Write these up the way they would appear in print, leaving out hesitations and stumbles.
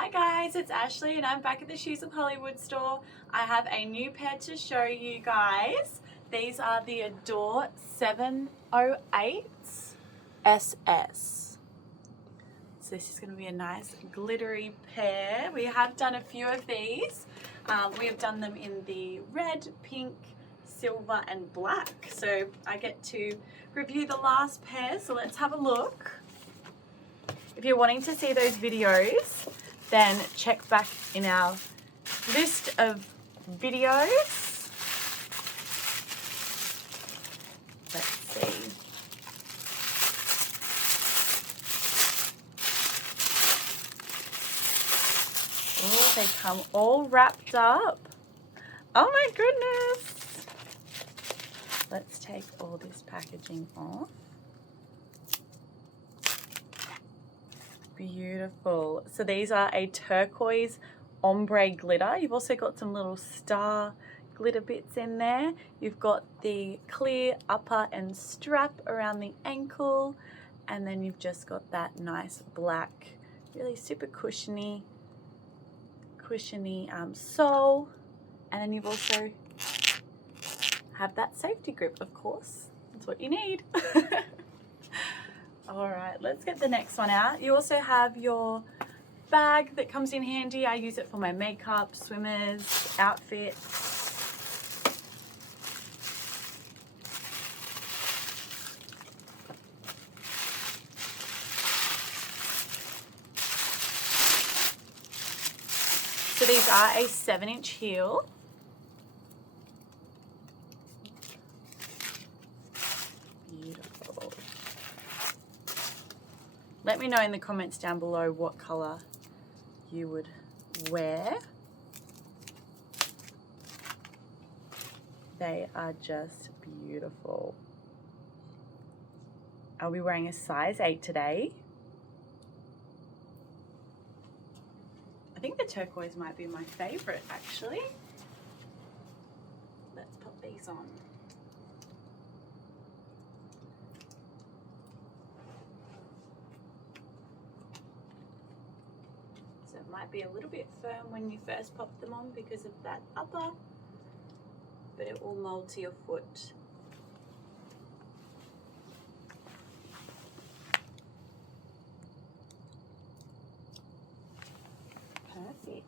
Hi guys, it's Ashley and I'm back at the Shoes of Hollywood store. I have a new pair to show you guys. These are the ADORE-708SS. So this is going to be a nice glittery pair. We have done a few of these. We have done them in the red, pink, silver and black. So I get to review the last pair, so let's have a look. If you're wanting to see those videos, then check back in our list of videos. Let's see. Oh, they come all wrapped up. Oh my goodness. Let's take all this packaging off. Beautiful. So these are a turquoise ombre glitter. You've also got some little star glitter bits in there. You've got the clear upper and strap around the ankle, and then you've just got that nice black, really super cushiony sole, and then you've also have that safety grip, of course. That's what you need. All right, let's get the next one out. You also have your bag that comes in handy. I use it for my makeup, swimmers, outfits. So these are a 7-inch heel. Beautiful. Let me know in the comments down below what color you would wear. They are just beautiful. I'll be wearing a size 8 today. I think the turquoise might be my favorite actually. Let's put these on. It might be a little bit firm when you first pop them on because of that upper, but it will mold to your foot. Perfect.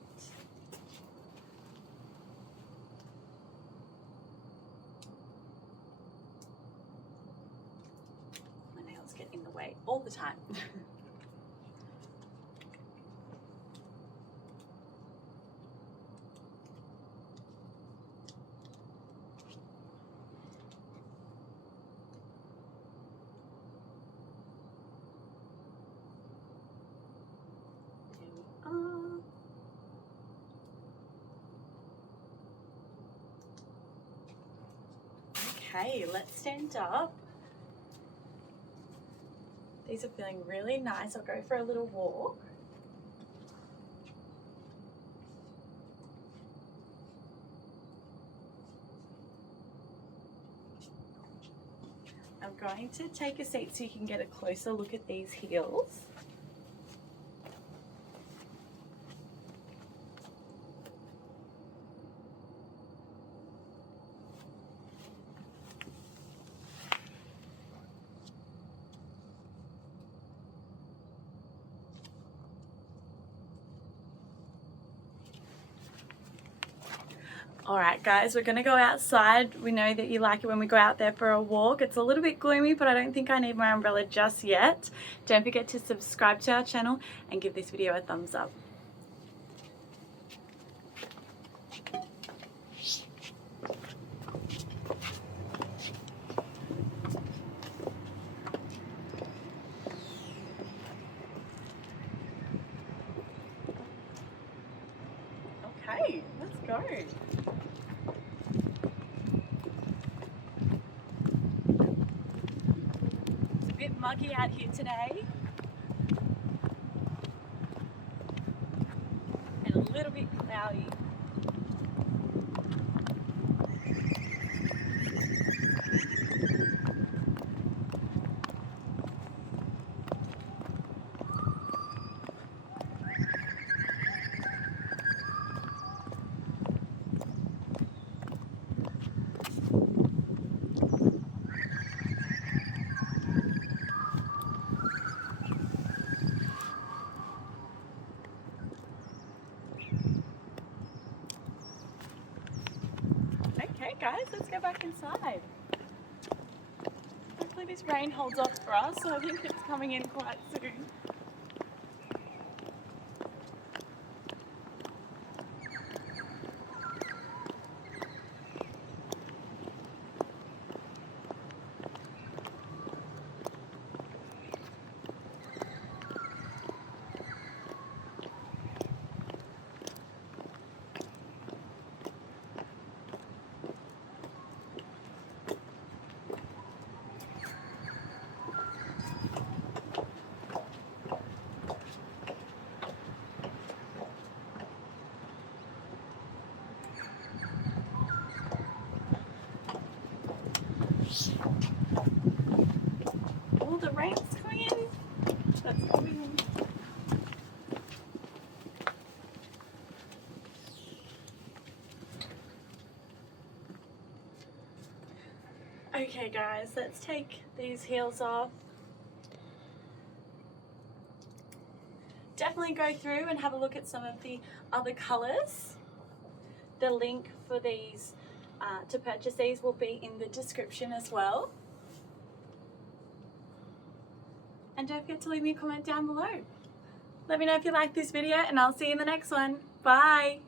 My nails get in the way all the time. Okay, let's stand up. These are feeling really nice. I'll go for a little walk. I'm going to take a seat so you can get a closer look at these heels. Alright guys, we're going to go outside. We know that you like it when we go out there for a walk. It's a little bit gloomy, but I don't think I need my umbrella just yet. Don't forget to subscribe to our channel and give this video a thumbs up. Okay, let's go. It's a bit muggy out here today. And a little bit cloudy. guys, let's go back inside. Hopefully this rain holds off for us, so I think it's coming in quite soon. Oh, the rain's coming in. That's coming in. Okay guys, let's take these heels off. Definitely go through and have a look at some of the other colours. The link for these to purchase these will be in the description as well. And don't forget to leave me a comment down below. Let me know if you like this video and I'll see you in the next one. Bye!